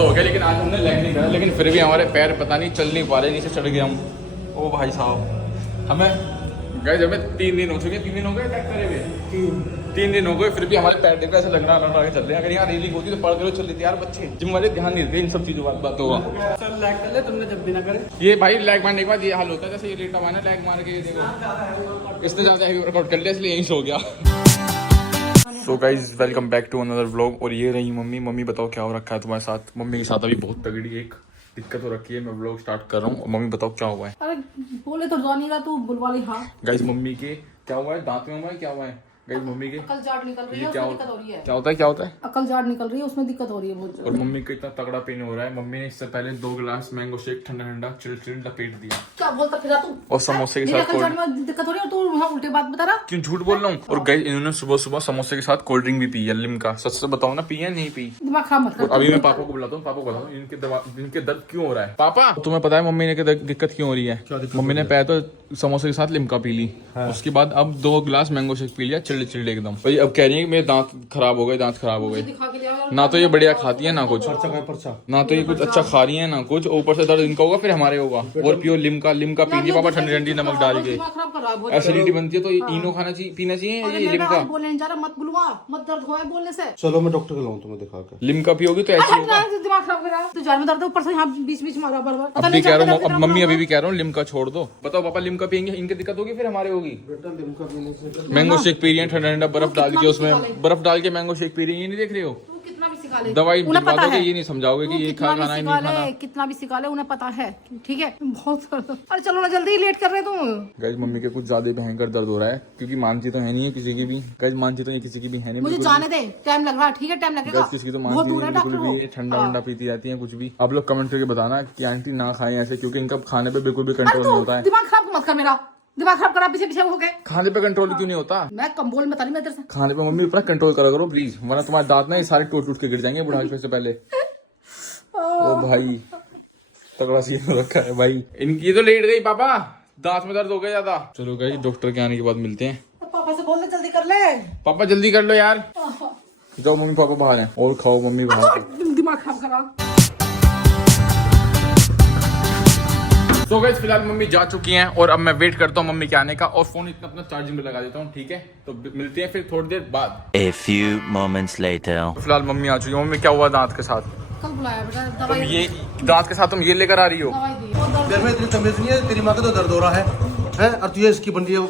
तो हो गया, लेकिन आज हमने लेग नहीं करा, लेकिन फिर भी हमारे पैर पता नहीं चल नहीं पा रहे, नीचे चढ़ गए हम। ओ भाई साहब, हमें गए हमें 3 दिन हो चुके, 3 दिन हो गए लेग करे हुए, 3 दिन हो गए, फिर भी हमारे पैर देखो ऐसा लग रहा है चल रहे हैं। अगर यहाँ रेलिंग होती तो पढ़ कर चल लेते यार बच्चे। जिम वाले ध्यान नहीं देते इन सब चीजों बातों का। चल लैग कर ले, तुमने जब भी ना करे। ये भाई लैग मारने के बाद ये हाल होता है, जैसे ये लेटा हुआ है ना लैग मार के, देखो इसने ज्यादा हैवी वर्कआउट कर लिया इसलिए यहीं सो गया। So guys welcome back to another vlog. और ये रही मम्मी। मम्मी बताओ क्या हो रखा है तुम्हारे साथ? मम्मी के साथ अभी बहुत तगड़ी एक दिक्कत हो रखी है। मैं व्लॉग स्टार्ट कर रहा हूँ और मम्मी बताओ क्या हुआ है। अरे बोले तो जा नहीं रहा, तू बुलवा ली। हाँ गाइज मम्मी के क्या हुआ है? दांत में हुआ है? क्या हुआ है गाइज मम्मी के? अकल जाट निकल रही है, क्या उसमें दिक्कत हो रही है। क्या होता है? क्या होता है? अकल जाट निकल रही है, उसमें दिक्कत हो रही है बहुत। और मम्मी को इतना तगड़ा पेन हो रहा है, मम्मी ने इससे पहले 2 गिलास मैंगो शेक ठंडा ठंडा चिल लपेट दिया। क्या बोलता फिरा तू? और समोसे के मेरे साथ अकल जाट में दिक्कत हो रही है और तू वहाँ उल्टे बात बता रहा। क्यों झूठ बोल रहा हूँ? और गाइस इन्होंने सुबह सुबह समोसे के साथ कोल्ड ड्रिंक भी पी है, लिम्का। सच से बताओ ना, पी है नहीं पी? दिमाग खराब मत और कर। अभी मैं पापा को बुलाता हूँ, पापा को बताऊँ इनके दर्द क्यों हो रहा है। पापा तुम्हें पता है मम्मी ने दिक्कत क्यों हो रही है? मम्मी ने पहले तो समोसे के साथ लिम्का पी ली, उसके बाद अब 2 गिलास मैंगो शेक पी लिया चिल्ड एकदम। भाई अब कह रही है मेरे दांत खराब हो गए, दांत खराब हो गए। दिखा के लिया यार। ना तो ये बढ़िया खाती है ना कुछ, ना तो ये कुछ अच्छा खा रही है ना कुछ, ऊपर से दर्द इनका होगा फिर हमारे होगा। और पियो लिम्का पीजिए पापा, ठंडी ठंडी नमक डाल के। दिमाग खराब कर रहा है बहुत। एसिडिटी बनती है तो इनो खाना चाहिए, पीना चाहिए अरे ये मैं लिम्का। बोलने नहीं जा रहा, मत बुलवा, मत दर्द होए बोलने से। चलो मैं डॉक्टर को लाऊं तुम्हें दिखा कर। लिम्का पियोगी तो ऐसे होगा। दिमाग खराब कर रहा है। तू जान में दर्द है, ऊपर से यहाँ बीच बीच मारा बराबर। अब भी कह रहा हूँ, अब मम्मी अभी भी कह रहा हूँ लिम्का छोड़ दो। बताओ पापा लिम्का पियेंगे इनकी दिक्कत होगी फिर हमारे होगी। बेटा लिम्का पीने से मैंगो शेक पी रही है ठंडा ठंडा बर्फ डाल के, उसमें बर्फ डाल के मैंगो शेक पी रही है, ये नहीं देख रहे हो? तू कितना भी सिखा ले, दवाई उन्हें पता है। ये नहीं समझाओगे कि ये खाना है नहीं खाना। कितना भी सिखा ले, उन्हें पता है। ठीक है बहुत दर्द। अरे चलो ना जल्दी, लेट कर रहे तुम। गाइस मम्मी के कुछ ज्यादा भयंकर दर्द हो रहा है, क्योंकि मानती तो है नहीं है किसी की भी। गाइस मानती तो ये किसी की भी है नहीं। मुझे जाने दे, टाइम लग रहा है। ठीक है टाइम लगेगा। किसी की तो बहुत मानती दूर है बिल्कुल डॉक्टर भी, ठंडा वंडा पीती जाती है कुछ भी। आप लोग कमेंट करके बताना कि आंटी ना खाएं ऐसे, क्योंकि इनका खाने पे बिल्कुल भी कंट्रोल नहीं होता है। दिमाग खराब मत कर मेरा, दिमाग खराब करा पीछे पीछे हो गए। खाने पे कंट्रोल क्यों नहीं होता? मैं कम बोल में ताली मैं तेरे से। खाने पे मम्मी अपना कंट्रोल करा करो प्लीज, वरना तुम्हारे दांत ना ये सारे टूट के गिर जाएंगे बुढ़ापे से पहले। ओ भाई तगड़ा सीन हो रखा है भाई इनकी। ये तो लेट गई पापा, दांत में दर्द हो गया ज्यादा। चलो गाइस डॉक्टर के आने के बाद मिलते हैं। पापा से बोल दे जल्दी कर ले। पापा जल्दी कर लो यार, जाओ मम्मी पापा बाहर हैं और खाओ मम्मी बाहर। दिमाग खराब करा। तो गाइस फिलहाल मम्मी जा चुकी हैं और अब मैं वेट करता हूँ मम्मी के आने का, और फोन इतना अपना चार्जिंग में लगा देता हूँ। ठीक है तो मिलते हैं फिर थोड़ी देर बाद। A few moments later. फिलहाल मम्मी आ चुकी है। मम्मी क्या हुआ दांत के साथ? कल बुलाया बेटा, तुम दवाई ये दांत के साथ तुम ये लेकर आ रही हो? दवाई दी और दर्द। तेरे में इतनी तमीज नहीं है, तेरी माँ का तो दर्द हो रहा है और तुझे इसकी बन रही है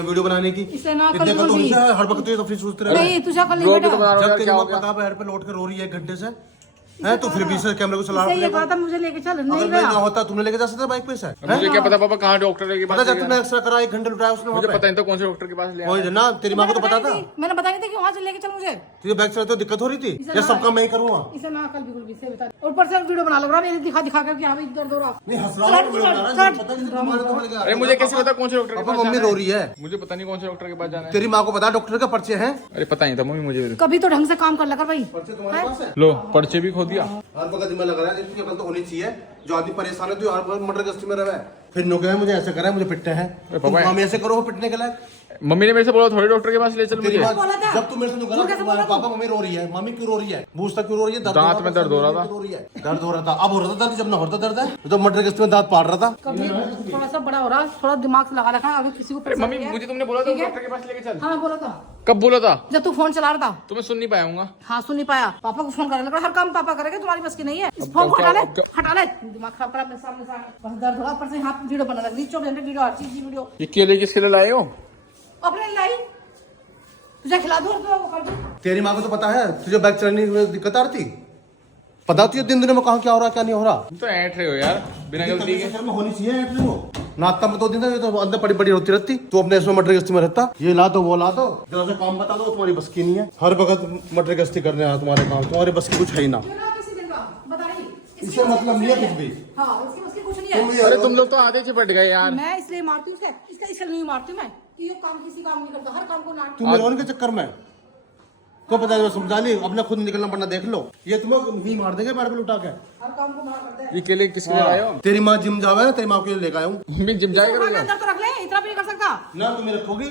वीडियो बनाने की। इसे ना इतने कल का तो भी। हमेशा हर वक्त तुझे तफरीह सोचते रहे। नहीं तुझे कल नहीं लोग भी तो बेटा। बना रहे हो जब यार, तेरी क्या माँ हो गया? पता बेड पे लौट कर रो रही है 1 घंटे से, है तो फिर भी से कैमरे को चला इसे रही ये है। कहा था मुझे लेके चल, अगर नहीं मैं ना गया। होता तुमने लेके जा सकता बाइक पे से। मुझे क्या पता पापा कहाँ डॉक्टर है के पता पास जब ले तुमने गया? एक्सरा करा 1 घंटे लुटाया उसने मुझे वहाँ पता नहीं था कौन से डॉक्टर के पास ले पे। वही ना तेरी माँ को तो पता था। मैंने बताया नहीं था कि वहाँ से लेके चल मुझे। तुझे बैग चलाते दिक्कत हो रही थी या सब काम मैं ही करूँगा? इसे ना कल बिल्कुल भी से बता। ऊपर से वीडियो बना लग रहा है, दिखा दिखा के कि हाँ भाई दर्द हो रहा। नहीं हंस रहा हूँ, वीडियो बना रहा है, पता नहीं तुम्हारे तो मिल गया। अरे मुझे कैसे पता कौन से डॉक्टर के पापा पास मम्मी जाना रो है? रही है, मुझे पता नहीं कौन से डॉक्टर के पास जाना है। तेरी माँ को पता डॉक्टर का पर्चे हैं। अरे पता नहीं था मम्मी मुझे। कभी तो ढंग से काम कर लगा भाई। पर्चे तुम्हारे पास है? लो पर्चे भी खो दिया। हर वक्त दिमाग लगा रहा है, इसकी अकल तो होनी चाहिए। जो आदमी परेशान है तो हर वक्त मटर गश्ती में रहा है, फिर नो है मुझे ऐसे करा है, मुझे पिटते हैं। तुम काम ऐसे करो वो पिटने के लायक। मम्मी ने मेरे से बोला थोड़े डॉक्टर के पास ले चल तेरी मुझे। माँ जब तुम मेरे से गलत तुम्हारे पापा मम्मी रो रही है, मम्मी क्यों रो रही है, पूछता क्यों रो रही है? दांत में दर्द हो रहा था। रो रही है, दर्द हो रहा था, अब हो रहा था दर्द, जब ना होता दर्द है तो मटर गश्ती में दांत पाड़ रहा था। कभी थोड़ा सा बड़ा हो रहा, थोड़ा दिमाग से लगा रखा। अगर किसी को अरे मम्मी मुझे तुमने बोला था डॉक्टर के पास लेके चल। हाँ बोला था, कब बोला था? जब तू फोन चला रहा था। तुम्हें सुन नहीं पाया हूँ। हाँ सुन नहीं पाया। पापा को फोन करने लगा, हर काम पापा करेगा, तुम्हारी बस की नहीं है। इस फोन को हटा ले, हटा ले। दिमाग खराब करा अपने सामने से। बस दर्द हो रहा, ऊपर से यहाँ वीडियो बना लग रही, 24 घंटे वीडियो, हर चीज की वीडियो। ये केले किसके लिए लाए हो? अपने लाई तुझे खिला दूँ और वो कर दूँ। तेरी माँ को तो पता है तुझे बैग चलाने में दिक्कत आ रही थी, पता तुझे दिन दिन में कहाँ क्या हो रहा क्या नहीं हो रहा। तुम तो ऐठ रहे हो यार बिना गलती के। में होनी चाहिए एटली वो नाश्ता में 2 दिन तक तो अंदर पड़ी होती रहती, तो अपने इसमें मटर गश्ती में रहता। ये ला दो वो ला दो, जरा सा काम बता दो, तुम्हारी बस की नहीं है। हर वक्त मटर गश्ती करने आ तुम्हारे काम, तुम्हारी बस की कुछ है ही ना। किसी दिन का बताइए, इससे मतलब नहीं है कुछ भी। हाँ उसकी कुछ नहीं है। अरे तुम लोग तो आधे चिपट गए यार। मैं इसलिए मारती हूँ उसे, इसका इसलिए नहीं मारती हूँ मैं कि ये काम किसी काम नहीं करता, हर काम को नाट। तुम मेरे होने के चक्कर में को पता है समझा ली, अपने खुद निकलना पड़ना देख लो। ये तुम्हें ही मार देंगे पैर पे लुटा के। हर काम को मना करते हैं। ये केले किसके लिए लाए हो? तेरी माँ जिम जावे ना, तेरी माँ को लेकर आया हूँ मम्मी जिम जाएगा अंदर तो रख ले, इतना भी नहीं कर सकता। ना, तुम्हें रखोगी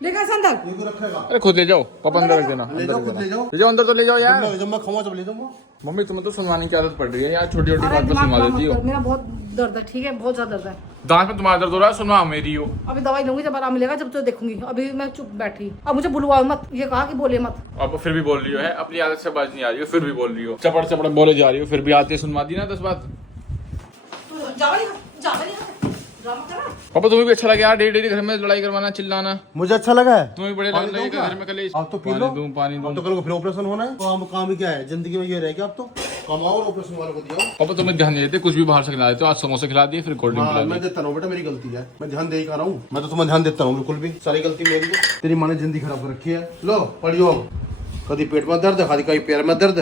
लेकर से अंदर ये को रखेगा अरे खुद ले जाओ, पापा अंदर रख देना, ले अंदर जाओ रख खुद ले देना। जाओ ले जाओ अंदर तो ले जाओ यार। जब मैं खाऊंगा जब ले जाऊंगा मम्मी तुम्हें तो सुनवाने की आदत पड़ रही है यार, छोटी छोटी अरे बात पर दिमाग सुनवा खराब देती मत हो। कर, मेरा बहुत दर्द है, ठीक है, बहुत ज्यादा दर्द है। दांत में तुम्हारा दर्द हो रहा है, सुनवा मेरी हो। अभी दवाई लूंगी जब आराम मिलेगा, जब तो देखूंगी। अभी मैं चुप बैठी, अब मुझे बुलवाओ मत, ये कहा कि बोले मत। अब फिर भी बोल रही हो है, अपनी आदत से बाज नहीं आ रही हो, फिर भी बोल रही हो, चपड़ चपड़ बोले जा रही हो, फिर भी आते सुनवा दी ना 10 बात। तो जाओ नहीं ड्रामा करा। पापा तुम्हें भी अच्छा लगे यार, डेली डेली घर में लड़ाई करवाना, चिल्लाना। मुझे अच्छा लगा है तुम्हें भी बड़े पानी लगे दूं घर में कल अब तो पी लो पानी अब दूं। तो कल को फिर ऑपरेशन होना है तो काम ही क्या है जिंदगी में ये रह गया अब तो कमाओ और ऑपरेशन वालों को दियो पापा तुम्हें ध्यान नहीं देते, कुछ भी बाहर से खिला देते हो। आज समोसे खिला दिए, फिर कोल्ड ड्रिंक हाँ, खिला मैं दी। देता हूँ बेटा मेरी गलती है मैं ध्यान दे ही खा रहा हूँ मैं तो तुम्हें ध्यान देता हूँ बिल्कुल भी सारी गलती मेरी है तेरी माँ ने जिंदगी खराब कर रखी है लो पढ़ियो कभी पेट में दर्द कभी कभी पैर में दर्द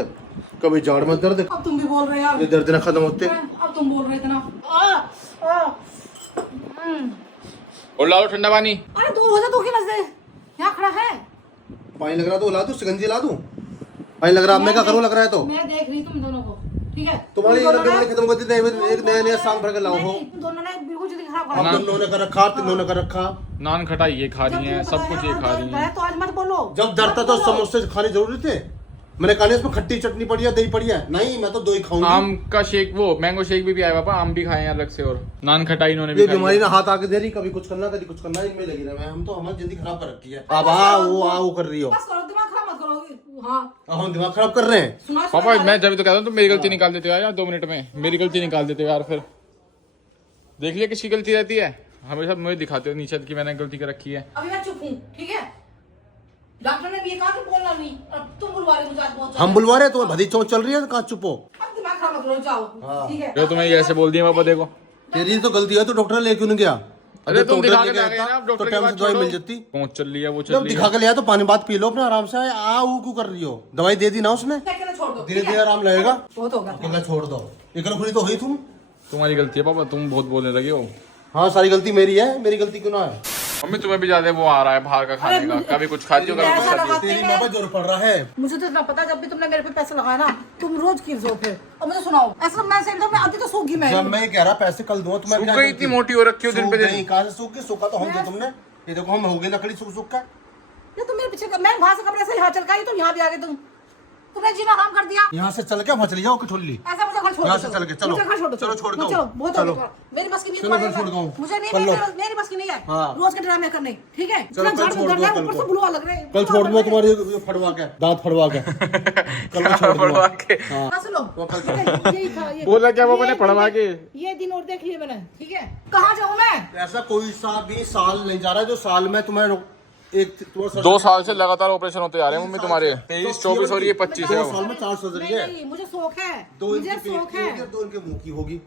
कभी जाड़ में दर्द अब तुम भी बोल रहे हो यार, ये दर्द ना खत्म होते अब तुम बोल रहे थे ना। और ला लो ठंडा पानी। अरे दूर हो जा, तू क्यों नस दे, यहाँ खड़ा है। पानी लग रहा तो ला दूं शिकंजी ला दूं पानी लग रहा अब मैं क्या करूँ लग रहा है तो मैं देख रही तुम दोनों को, ठीक है। तुम्हारी तुम दोनों ने- खत्म कर देते एक नया नया सांग भर के लाओ हो नहीं, तुम दोनों ने बिल्कुल जिंदगी खराब अब करा। दोनों ने कर रखा तीनों ने कर रखा नान खटाई ये खा रही है, सब कुछ ये खा रही है। तो आज मत बोलो। जब डरता तो समोसे खाने जरूरी थे मैंने कहा इसमें खट्टी चटनी पड़ी है दही पड़ी है नहीं मैं तो दो ही खाऊंगी आम का शेक, वो मैंगो शेक भी आया पापा, आम भी खाए हैं अलग से, और नान खटाई इन्होंने भी ये खाई बीमारी है। ना हाथ आके दे रही कभी कुछ करना कभी कुछ करना इनमें लगी रहे हम तो हमारी जिंदगी खराब कर रखी है अब आओ कर रही हो बस करो, दिमाग खराब मत करो। हाँ, अब हम दिमाग खराब कर रहे हैं सुना पापा मैं जब तो कहता हूँ तुम मेरी गलती निकाल देते हो यार 2 मिनट में, मेरी गलती निकाल देते हो यार। फिर देख लिया किसकी गलती रहती है, हमेशा मुझे दिखाते हो नीचे की मैंने गलती कर रखी है। अभी मैं चुप हूँ, ठीक है। डॉक्टर ने भी ये कहा कि बोलना नहीं, अब तुम बुलवा रहे हो मुझे, आज बहुत हम बुलवा रहे तुम्हें भदी चौथ चल रही है कहाँ चुप हो अब दिमाग खराब मत करो, जाओ, ठीक है। जो तुम्हें ये ऐसे बोल दिया पापा, देखो तेरी तो गलती है तो डॉक्टर ले क्यों नहीं गया अरे तुम दिखा के लेके आ गए आता, ना, अब तो डॉक्टर की टाइम से बात दवाई छोड़ो। मिल जाती पहुंच चल रही है, वो चल जब रही दिखा है। के लिया तो पानी बात पी लो अपने आराम से क्यों कर रही हो दवाई दे दी ना उसने मैं कहना छोड़ दो, धीरे ठीक है? धीरे आराम लगेगा बहुत होगा। अकेला छोड़ दो इकल खुली तो हुई तुम तुम्हारी गलती है पापा, तुम बहुत बोलने लगे हो। हाँ सारी गलती मेरी है मेरी गलती क्यों ना है मम्मी तुम्हें भी ज्यादा वो आ रहा है बाहर का खाने का, कभी कुछ खाती हो कभी कुछ ऐसा खाती हो। लगाते तेरी हैं। माँ पर जोर पड़ रहा है मुझे तो इतना पता है, जब भी तुमने मेरे पे पैसा लगाया ना, तुम रोज कीर्स हो फिर। और मुझे सुनाओ, ऐसा मैं सही तो मैं आती तो सूखी मैं। जब मैं ये कह रहा पैसे कल दूंगा तुम्हें सूख गई, इतनी मोटी हो रखी हो दिन पे दिन। कहाँ से सूख गई सूखा तो हम थे तुमने ये देखो हम हो गए लकड़ी सूख सूख का ये तुम मेरे पीछे, मैं वहां से कमरे से यहाँ चल गई, तुम यहाँ भी आ गए। तुमने जीना आराम कर दिया। यहाँ से चल के वहाँ चली जाओ ठोली ऐसा मुझे घर छोड़ यहाँ दो, से चल के चलो मुझे घर छोड़ दो, चलो छोड़ दो चलो, बहुत चलो हो गया। मेरी बस की नहीं चलो, है, घर छोड़ दो। मुझे नहीं, कर लो। मेरी बस की नहीं है हाँ। रोज के ड्रामे करने, ठीक है। चलो, कल छोड़ दो, कल ऊपर को। से बुलवा लग रहे हैं। कल छोड़ दो तुम्हारे ये फड़वा के दांत फड़वा के कल को छोड़ पढ़वा दो के हाँ हाँ, सुनो, वो कल ठीक है, यही था, ये- बोला क्या वो मैंने ये पढ़वा के। ये दिन और देख लिए मैंने, ठीक है। कहाँ जाऊँ मैं? ऐसा कोई सा भी साल नहीं जा रहा है जो साल में तुम्हें एक 2 साल से लगातार ऑपरेशन होते जा रहे हैं मम्मी तुम्हारे। 23, 24 और ये 25 है। 2 साल में 4 सर्जरी है नहीं, मुझे शौक है, 2 मुझे इनके शौक पेट की है, होगी और 2 इनके मुंह की होगी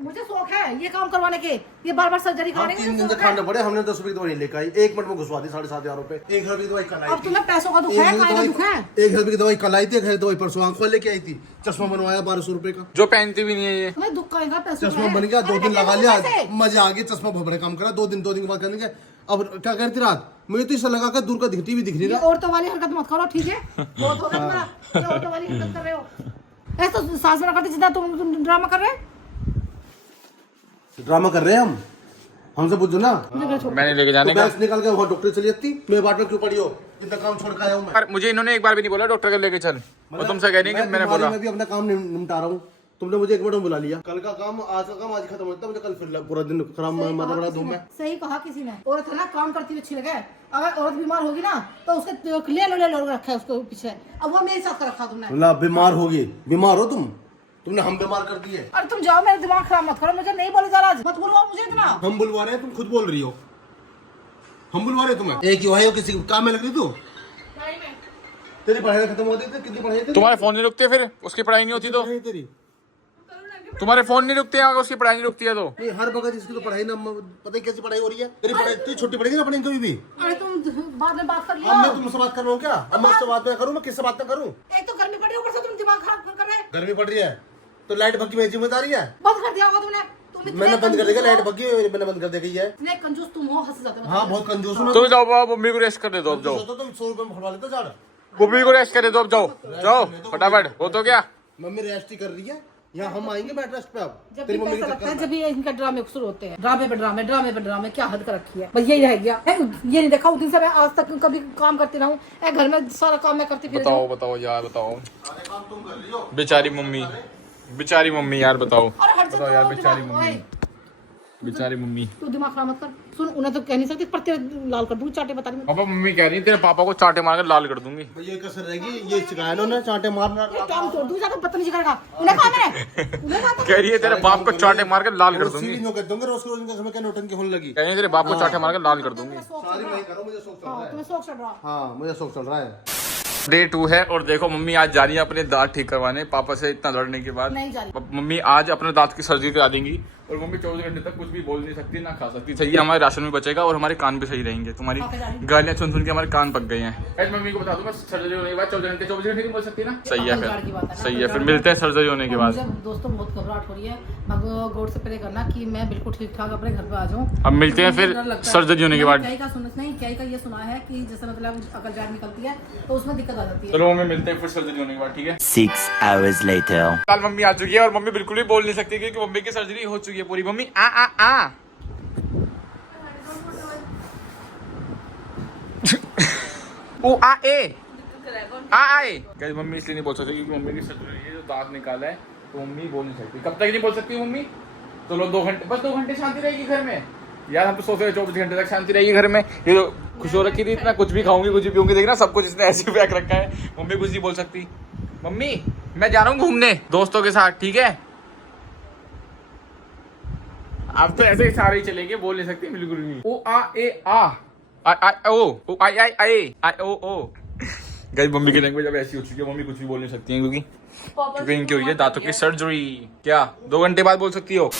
मुझे शौक है ये काम करवाने के। ये बार बार सर्जरी हम कराने 3 दिन से खाने पड़े हमने 10 रुपए की दवाई लेकर आई 1 मिनट में घुसवा दी 7,500 रुपए 1 रुपए की दवाई कल आई अब थी तुम्हें पैसों का दुख है, काय का दुख है? 1 रुपए की दवाई कल आई थी 1 दवाई परसों आंख वाले लेके आई थी चश्मा बनवाया 1200 रुपए का जो पहनती भी नहीं है ये। तुम्हें दुख का पैसों का चश्मा है। बन गया 2 अरे दिन लगा कैसे लिया कैसे? मजा आ गया चश्मा भबड़े काम करा 2 दिन के बाद करने के अब क्या करती रात मुझे तो इसे लगा कर दूर का दिखती भी दिख रही ये ना औरतों वाली हरकत मत करो, ठीक है। बहुत हो गया तुम्हारा, ये औरतों वाली हरकत कर रहे हो। ऐसा तो सास में करते जितना तुम ड्रामा कर रहे हो। ड्रामा कर रहे हैं हम हमसे पूछो ना मुझे घर छोड़। मैंने लेके जाने तो का। बैग्स निकाल के वहाँ डॉक्टर चली जाती मैं बाट में क्यों पड़ी हो इतना काम छोड़ के आया हूँ मैं पर मुझे इन्होंने एक बार भी नहीं बोला डॉक्टर को लेके चल, और तुमसे कह रही कि मैंने बोला। मैं भी अपना काम निपटा रहा हूँ तुमने मुझे 1 मिनट में बुला लिया कल का काम आज का काम आज खत्म होता है मुझे कल फिर पूरा दिन खराब माता बड़ा दूं मैं सही कहा किसी ने, औरत है ना काम करती हुई अच्छी लगे। अगर औरत बीमार होगी ना तो उसके ले लो रखा है उसको पीछे। अब वो मेरे साथ रखा तुमने। बोला बीमार होगी बीमार हो तुमने हम बीमार कर दिए अरे तुम जाओ, मेरा दिमाग खराब मत करो, मुझे नहीं बोले जा रहा, मत बोलो मुझे इतना। हम बुलवा रहे हैं तुम खुद बोल रही हो हम बुलवा रहे हैं तुम्हें एक ही हो किसी काम में लग रही तू तेरी पढ़ाई खत्म हो गई थी कितनी पढ़ाई थी तुम्हारे फोन नहीं रुकते फिर उसकी पढ़ाई नहीं होती तो। तेरी तुम्हारे फोन नहीं रुकते अगर उसकी पढ़ाई नहीं रुकती है तो। नहीं हर बगत इसकी तो पढ़ाई ना पता ही कैसी पढ़ाई हो रही है तेरी पढ़ाई तेरी छोटी पड़ेगी ना अपने कभी भी अरे तुम बाद में बात कर लियो। अब मैं तुमसे बात कर रहा हूँ क्या अब मैं उससे बात में करूँ मैं किससे बात में करूँ एक तो गर्मी पड़ी, ऊपर से तुम दिमाग खराब कर रहे हैं। गर्मी पड़ रही है तो लाइट भग्गी मेरी जिम्मेदारी है बंद कर दिया होगा तुमने। तुम इतने मैंने बंद कर देगा कंजूस लाइट हो, भग्गी मैंने बंद कर देगी है इतने कंजूस तुम हो, हंस जाते हो। हाँ बहुत कंजूस हूँ मैं तुम जाओ बाबा, मम्मी को रेस्ट कर दे दो, अब जाओ। सोचो तुम 100 रुपए में फड़वा लेते झाड़ मम्मी को रेस्ट कर दे दो, अब जाओ जाओ फटाफट। हो तो क्या मम्मी रेस्ट ही कर रही है यहाँ हम आएंगे बेड रेस्ट पे अब जब तेरी भी मम्मी पैसा के लगता है चक्कर जब भी इनका ड्रामे शुरू होते हैं, ड्रामे पे ड्रामे, ड्रामे पे ड्रामे, क्या हद कर रखी है। बस यही रह गया है, ये नहीं देखा उस दिन से मैं आज तक कभी काम करती रहूं, घर में सारा काम मैं करती फिर बताओ बताओ यार बताओ, सारे काम तुम कर रही हो। बेचारी मम्मी यार बताओ और हर बताओ यार, जगह बेचारी दिमाग- मम्मी, ओए, बेचारी मम्मी। तू दिमाग खराब मत कर। सुन, उन्हें तो कह नहीं सकती, पर तेरे लाल कर दूं चाटे, बता रही हूं। पापा मम्मी कह रही है तेरे पापा को चाटे मार कर लाल कर दूंगी। ये कसर रहेगी, ये सिखाया ना चांटे मारना। काम छोड़ दूं, ज्यादा बदतमीजी करेगा। उन्हें कहा मैंने, उन्हें कहा था। कह रही है तेरे बाप को चाटे मार कर लाल कर दूंगी। सीधी नो कर दूंगे, रोज के रोज इनका समय क्या नौटंकी होने लगी। कह रही है तेरे बाप को चाटे मार कर लाल कर दूंगी। सारी मैं करो, मुझे शौक चल रहा हाँ, है। तुम्हें शौक चढ़ रहा। हाँ मुझे शौक चल रहा है। डे 2 है और देखो मम्मी आज जा रही है अपने दांत ठीक करवाने, पापा से इतना लड़ने के बाद। नहीं जा रही। मम्मी आज अपने दांत की सर्जरी करा देंगी और मम्मी 24 घंटे तक कुछ भी बोल नहीं सकती ना खा सकती। सही है, हमारे राशन भी बचेगा और हमारे कान भी सही रहेंगे। तुम्हारी गालियां सुन सुन के हमारे कान पक गए हैं। आज मम्मी को बता दूं, बस सर्जरी होने के बाद 24 घंटे नहीं बोल सकती ना। सही है फिर, सही है फिर मिलते हैं सर्जरी होने के बाद। मुझे दोस्तों बहुत घबराहट हो रही है, मगर गॉड से प्रे करना कि मैं बिल्कुल ठीक ठाक अपने घर पे आ जाऊं। अब मिलते हैं फिर सर्जरी होने के बाद। क्या का सुना नहीं, क्या का ये सुना है कि जैसे मतलब अगर जान निकलती है तो उसमें दिक्कत आ जाती है। चलो मम्मी मिलते हैं फिर सर्जरी होने के बाद, ठीक है। 6 hours later. कल मम्मी आ चुकी है और मम्मी बिल्कुल भी बोल नहीं सकती क्योंकि मम्मी की सर्जरी हो चुकी है पूरी। मम्मी आ ओ आ ए आए। गाइस मम्मी इसलिए नहीं बोल सकती क्योंकि मम्मी की सर्जरी है, जो दांत निकाला है तो मम्मी बोल नहीं सकती। कब तक नहीं बोल सकती मम्मी? चलो 2 घंटे, बस 2 घंटे शांति रहेगी घर में। यार हम तो सोच रहे 24 घंटे तक शांति रहेगी घर में। ये तो खुश हो रखी थी इतना, कुछ भी खाऊंगी कुछ भी पीऊंगी, देखना सब कुछ इसने ऐसे पैक रखा है। मम्मी कुछ नहीं बोल सकती। मम्मी मैं जा रहा हूँ घूमने दोस्तों के साथ, ठीक है। अब तो ऐसे ही सारे ही चलेंगे, बोल नहीं सकती बिल्कुल भी। ओ आ ए आ ओ आई आई आई ओ ओ। गाइस मम्मी की लैंग्वेज अब ऐसी हो चुकी है, मम्मी कुछ भी बोल नहीं सकती है क्योंकि इनकी हुई है दांतों की सर्जरी। क्या 2 घंटे बाद बोल सकती हो?